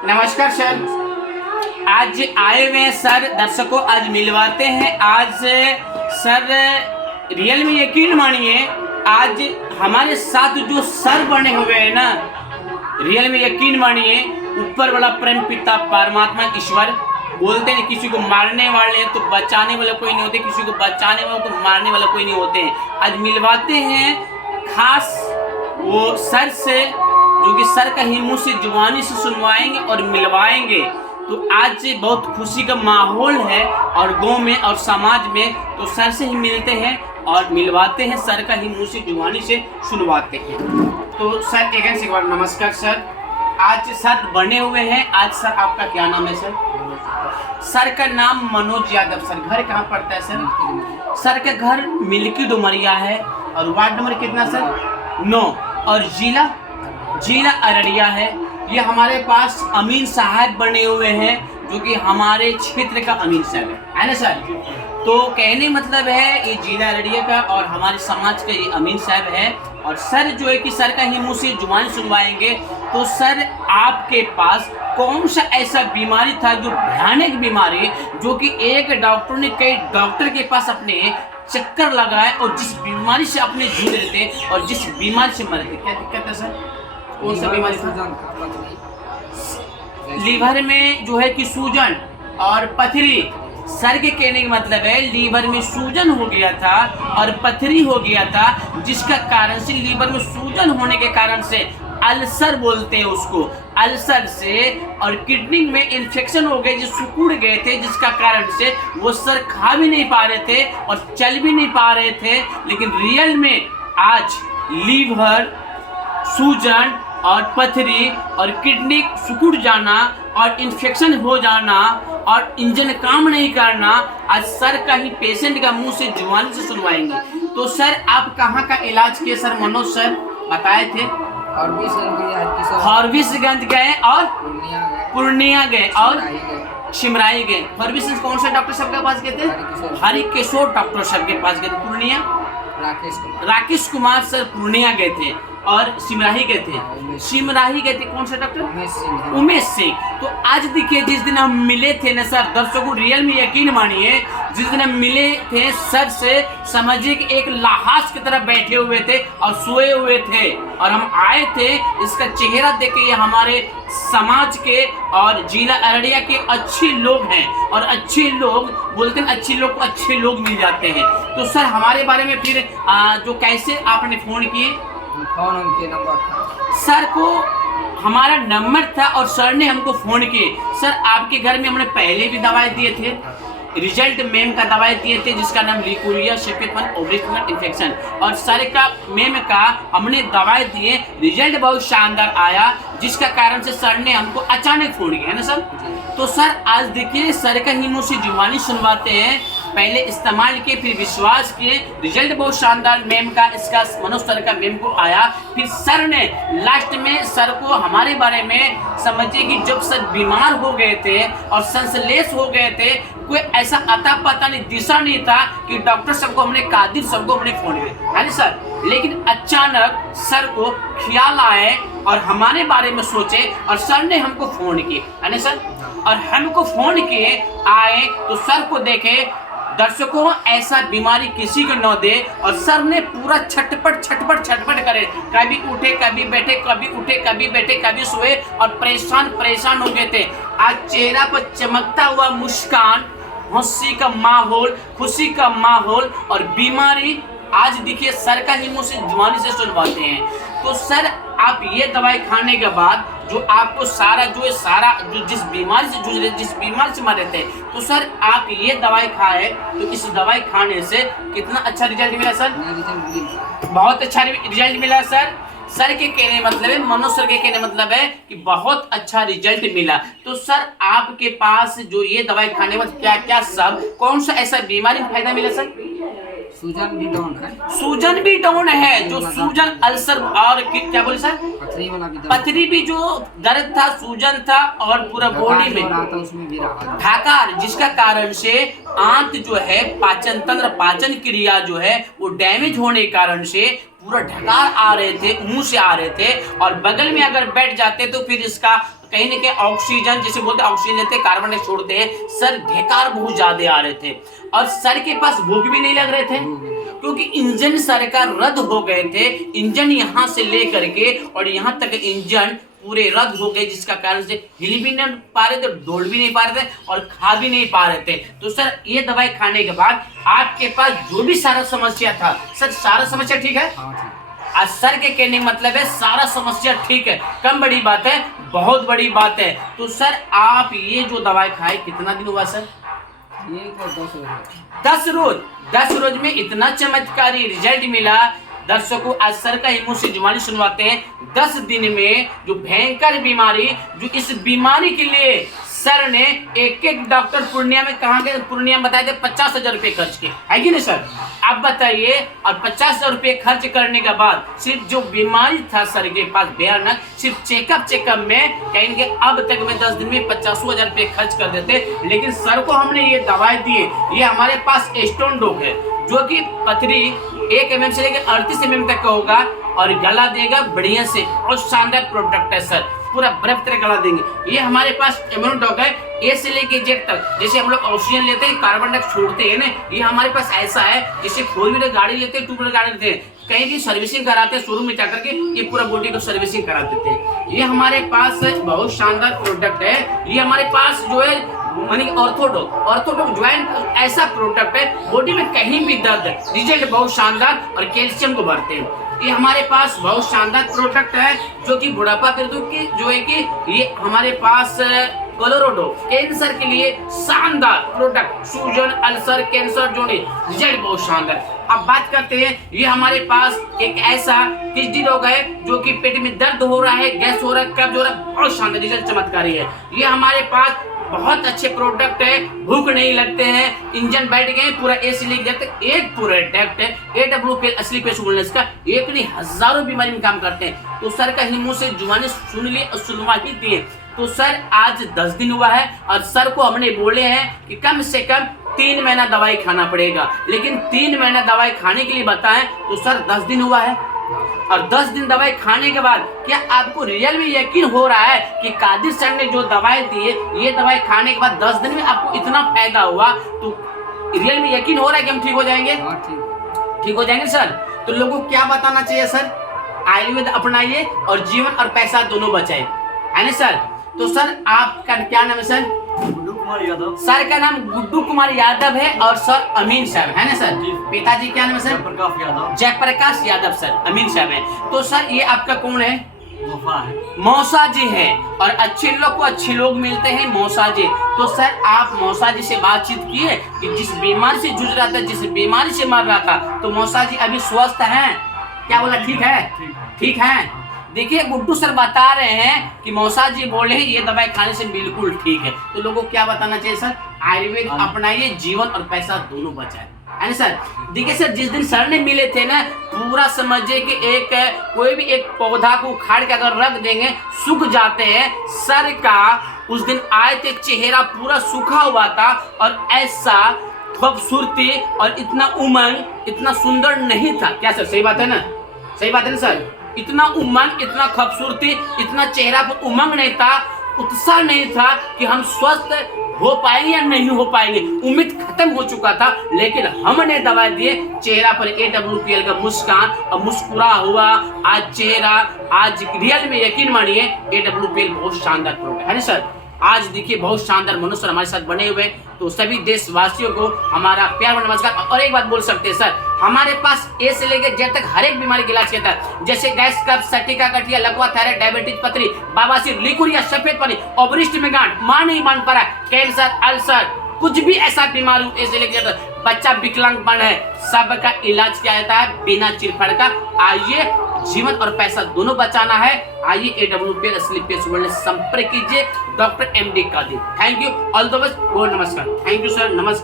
नमस्कार सर। आज आए हुए हैं सर, दर्शकों आज मिलवाते हैं। आज सर रियल में यकीन मानिए, आज हमारे साथ जो सर बने हुए हैं ना, रियल में यकीन मानिए, ऊपर वाला परम पिता परमात्मा ईश्वर बोलते हैं किसी को मारने वाले तो बचाने वाला कोई नहीं होते, किसी को बचाने वाला तो मारने वाला कोई नहीं होते हैं। आज मिलवाते हैं खास वो सर से, जो कि सर का ही मुंह से जुबानी से सुनवाएंगे और मिलवाएंगे। तो आज बहुत खुशी का माहौल है और गांव में और समाज में, तो सर से ही मिलते हैं और मिलवाते हैं, सर का ही मुंह से जुबानी से सुनवाते हैं। तो सर एक बार नमस्कार सर। आज सर बने हुए हैं। आज सर आपका क्या नाम है सर? सर का नाम मनोज यादव। सर घर कहाँ पड़ता है सर? सर का घर मिल्की डुमरिया है और वार्ड नंबर कितना सर? 9 और जिला अररिया है। ये हमारे पास अमीन साहब बने हुए हैं, जो कि हमारे क्षेत्र का अमीन साहब है ना सर? तो कहने मतलब है ये जिला अररिया का और हमारे समाज का ये अमीन साहब है। और सर जो है कि सर का ही मुंह से जुबानी सुनवाएंगे। तो सर आपके पास कौन सा ऐसा बीमारी था, जो भयानक बीमारी, जो कि एक डॉक्टर ने कई डॉक्टर के पास अपने चक्कर लगाए और जिस बीमारी से अपने जूझ रहे थे और जिस बीमारी से मरे थे? क्या दिक्कत है सर? कौन सा बीमारी था? लीवर में जो है कि सूजन और पथरी। सर के कहने का मतलब है लीवर में सूजन हो गया था और पथरी हो गया था, जिसका कारण से लीवर में सूजन होने के कारण से अल्सर बोलते हैं उसको, अल्सर से, और किडनी में इन्फेक्शन हो गए, जो सिकुड़ गए थे, जिसका कारण से वो सर खा भी नहीं पा रहे थे और चल भी नहीं पा रहे थे। लेकिन रियल में आज लीवर, सूजन और पथरी और किडनी सिकुड़ जाना और इन्फेक्शन हो जाना और इंजन काम नहीं करना, आज सर का ही पेशेंट का मुंह से जुबान से सुनवाएंगे। तो सर आप कहाँ का इलाज किए सर? मनोज सर बताए थे हॉर्विसगंज गए और पूर्णिया गए और शिमराई गए। हॉर्विसगंज कौन से डॉक्टर साहब के पास गए थे? हरिकिशोर डॉक्टर साहब के पास गए थे। पूर्णिया राकेश कुमार सर पूर्णिया गए थे और सिमराही गए थे। सिमराही गए थे कौन सा डॉक्टर? उमेश सिंह। तो आज देखिए, जिस दिन हम मिले थे ना सर, दर्शकों रियल में यकीन मानिए, जिस दिन हम मिले थे सर से, समझिए कि एक लाश की तरह बैठे हुए थे और सोए हुए थे। और हम आए थे, इसका चेहरा देख के, ये हमारे समाज के और जिला अररिया के अच्छे लोग हैं और अच्छे लोग बोलते हैं अच्छे लोग को अच्छे लोग मिल जाते हैं। तो सर हमारे बारे में फिर जो कैसे आपने फोन किए? फोन उनके नंबर था सर को, हमारा नंबर था और सर ने हमको फोन किए। सर आपके घर में हमने पहले भी दवाई दिए थे, रिजल्ट मेम का दवाई दिए थे, जिसका नाम लिकोरिया सफेद ओरिजिनल इन्फेक्शन, और सर का मेम का हमने दवाई दिए, रिजल्ट बहुत शानदार आया, जिसका कारण से सर ने हमको अचानक फोन किया है ना सर? तो सर आज देखिए, सर का ही मुंह से जुबानी सुनवाते हैं। पहले इस्तेमाल किए, फिर विश्वास किए, रिजल्ट बहुत शानदार मेम का, इसका मनोज सर का मेम को आया। फिर सर ने लास्ट में सर को हमारे बारे में समझिए कि जब सर बीमार हो गए थे और सेंसलेस हो गए थे, कोई ऐसा अता पता नहीं, दिशा नहीं था कि डॉक्टर साहब को हमने, कादिर साहब को हमने फोन किया है ना सर? लेकिन अचानक सर को ख्याल आए और हमारे बारे में सोचे और सर ने हमको फोन किए है ना सर? और हमको फोन किए, आए तो सर को देखे, दर्शकों ऐसा बीमारी किसी को न दे। और सर ने पूरा छटपट करे, कभी उठे कभी बैठे, कभी उठे कभी बैठे, कभी सोए और परेशान हो गए थे। आज चेहरा पर चमकता हुआ मुस्कान, हंसी का माहौल, खुशी का माहौल, और बीमारी आज देखिए सर का ही मुंह से जुबानी से सुनवाते हैं। तो सर आप ये दवाई खाने के बाद जो आपको जिस बीमारी से जूझ रहे, जिस बीमारी से मर रहे थे, तो सर आप ये दवाई खाए, तो इस दवाई खाने से कितना अच्छा रिजल्ट मिला सर? बहुत अच्छा रिजल्ट मिला सर। सर के कहने मतलब है, मनोज सर के कहने मतलब है कि बहुत अच्छा रिजल्ट मिला। तो सर आपके पास जो ये दवाई खाने में क्या क्या सब, कौन सा ऐसा बीमारी में फायदा मिला सर? सूजन भी डाउन है। सूजन भी डाउन है, जो सूजन, अल्सर और क्या बोले सर? पथरी भी जो दर्द था, सूजन था, और पूरा बॉडी में उसमें भी रहा ढाकार, जिसका कारण से आंत जो है, पाचन तंत्र, पाचन क्रिया जो है वो डैमेज होने के कारण से पूरा ढकार आ रहे थे, मुंह से आ रहे थे, और बगल में अगर बैठ जाते तो फिर इसका कहीं ना कहीं ऑक्सीजन, जैसे बोलते हैं ऑक्सीजन लेते हैं, कार्बन डाइऑक्साइड छोड़ते हैं, सर ढेकार बहुत ज्यादा आ रहे थे और सर के पास भूख भी नहीं लग रहे थे क्योंकि इंजन सर का रद्द हो गए थे। इंजन यहाँ से लेकर के और यहाँ तक इंजन पूरे रद्द हो गए, जिसका कारण से हिल भी नहीं पा रहे थे, दौड़ भी नहीं पा रहे थे और खा भी नहीं पा रहे थे। तो सर ये दवाई खाने के बाद आपके पास जो भी सारा समस्या था, सर सारा समस्या ठीक है? हाँ ठीक। आज सर के कहने का मतलब है सारा समस्या ठीक है, कम बड़ी बात है, बहुत बड़ी बात है। तो सर आप ये जो दवाई खाए कितना दिन हुआ सर? ये तो 10 रोज। 10 रोज। 10 रोज में इतना चमत्कारी रिजल्ट मिला। दर्शकों आज सर का ही मुंह से जुबानी सुनवाते हैं। 10 दिन में जो भयंकर बीमारी, जो इस बीमारी के लिए सर ने एक डॉक्टर पूर्णिया में कहा गए, पूर्णिया में बताए थे 50,000 रुपये खर्च किए, है कि नहीं सर? आप बताइए, और 50,000 रुपये खर्च करने के बाद सिर्फ जो बीमारी था सर के पास भयानक, सिर्फ चेकअप में कहेंगे अब तक में 10 दिन में 50,000 रुपये खर्च कर देते। लेकिन सर को हमने ये दवाई दी, ये हमारे पास स्टोन डोक है जो कि पथरी 1 mm से लेकर 38 mm तक का होगा और गला देगा बढ़िया से, और शानदार प्रोडक्ट है सर, पूरा बर्फ तरह गला देंगे। ये हमारे पास इम्यूनोडॉक है, ए से लेके जेड तक। जैसे हम लोग ऑक्सीजन लेते हैं, कार्बन डाइऑक्साइड छोड़ते हैं ना, ये हमारे पास ऐसा है जैसे 4 व्हीलर गाड़ी लेते हैं, 2 व्हीलर गाड़ी लेते हैं, कहीं भी सर्विसिंग कराते हैं शोरूम में जाकर के, ये पूरा बॉडी को सर्विसिंग करा देते हैं। ये हमारे पास बहुत शानदार प्रोडक्ट है। ये हमारे पास जो है मानी ऑर्थोडॉक ज्वाइंट ऐसा प्रोडक्ट है, बॉडी में कहीं भी दर्द, रिजल्ट बहुत शानदार और कैल्शियम को बढ़ते हैं। ये हमारे पास बहुत शानदार प्रोडक्ट है जो कि बुढ़ापा पीड़ित की जो है कि ये हमारे पास कोलोरोडो कैंसर के लिए शानदार प्रोडक्ट, सूजन, अल्सर, कैंसर जोड़े, रिजल्ट बहुत शानदार। अब बात करते हैं, ये हमारे पास एक ऐसा किडनी रोग है जो कि पेट में दर्द हो रहा है, गैस हो रहा है, कब्ज हो रहा है, बहुत शानदार रिजल्ट चमत्कारी है। ये हमारे पास बहुत अच्छे प्रोडक्ट है, भूख नहीं लगते हैं, इंजन बैठ गए, पूरा एसी लीक जाते, एक प्रोडक्ट है AWP असली पेश वेलनेस का, एक नहीं हजारों बीमारी में काम करते हैं। तो सर का ही मुंह से जुबानी सुन लिए और सुनवा ही दिए। तो सर आज 10 दिन हुआ है और सर को हमने बोले हैं कि कम से कम 3 महीना दवाई खाना पड़ेगा, लेकिन 3 महीना दवाई खाने के लिए बताएं तो सर 10 दिन हुआ है और 10 दिन दवाई खाने के बाद क्या आपको रियल में यकीन हो रहा है कि कादिर सर ने जो दवाई दी है, ये दवाई खाने के बाद 10 दिन में आपको इतना फायदा हुआ, तो रियल में यकीन हो रहा है कि हम ठीक हो जाएंगे? हाँ ठीक हो जाएंगे सर। तो लोगों को क्या बताना चाहिए सर? आयुर्वेद अपनाइए और जीवन और पैसा दोनों बचाए, है ना सर? तो सर आपका क्या नाम है सर? गुड्डू कुमार यादव। सर का नाम गुड्डू कुमार यादव है और सर अमीन साहब, है ना सर? पिताजी क्या नाम है सर? प्रकाश यादव। जयप्रकाश यादव सर, अमीन साहब है। तो सर ये आपका कौन है? वफा है। मौसा जी है, और अच्छे लोग को अच्छे लोग मिलते हैं, मौसा जी। तो सर आप मौसा जी से बातचीत किए कि जिस बीमारी से जूझ रहा था, जिस बीमारी से मर रहा था, तो मौसा जी अभी स्वस्थ हैं? क्या बोला, ठीक है? ठीक है। देखिए गुड्डू सर बता रहे हैं कि मौसा जी बोले हैं ये दवाई खाने से बिल्कुल ठीक है। तो लोगों को क्या बताना चाहिए सर? आयुर्वेद अपनाइए, जीवन और पैसा दोनों बचाए, है ना सर? देखिए सर, जिस दिन सर ने मिले थे ना, पूरा समझिए कि एक कोई भी एक पौधा को उखाड़ के अगर रख देंगे सूख जाते हैं। सर का उस दिन आए थे, चेहरा पूरा सूखा हुआ था और ऐसा खूबसूरती और इतना उमंग, इतना सुंदर नहीं था। क्या सर, सही बात है ना? सही बात है ना सर? इतना उमंग, इतना खूबसूरती, इतना चेहरा पर उमंग नहीं था, उत्साह नहीं था कि हम स्वस्थ हो पाएंगे या नहीं हो पाएंगे। उम्मीद खत्म हो चुका था, लेकिन हमने दवाई दिए, चेहरा पर AWPL का मुस्कान और मुस्कुरा हुआ आज चेहरा। आज रियल में यकीन मानिए AWPL बहुत शानदार प्रोडक्ट है ना सर? आज देखिए बहुत शानदार मनुष्य हमारे साथ बने हुए। तो सभी देशवासियों को हमारा प्यार और नमस्कार। और एक बात बोल सकते हैं सर, हमारे पास ए से लेकर जेड तक हर एक बीमारी के इलाज किया था, जैसे गैस, कब्ज, सटिका, गठिया, लकवा, थायराइड, डायबिटीज, पथरी, बवासीर, लिकुरिया, सफेद पनी, ओवरिस्ट में गांठ, मां नहीं मान पा रहा, कैंसर, अल्सर, कुछ भी ऐसा बीमारी ए से लेकर बच्चा विकलांग बन है, सबका इलाज किया जाता है बिना चिरफड़ का। आइए, जीवन और पैसा दोनों बचाना है। आइए AWPL असली पेश वेलनेस संपर्क कीजिए doctor MD Qadir. Thank you, all the best, नमस्कार। थैंक यू सर, नमस्कार।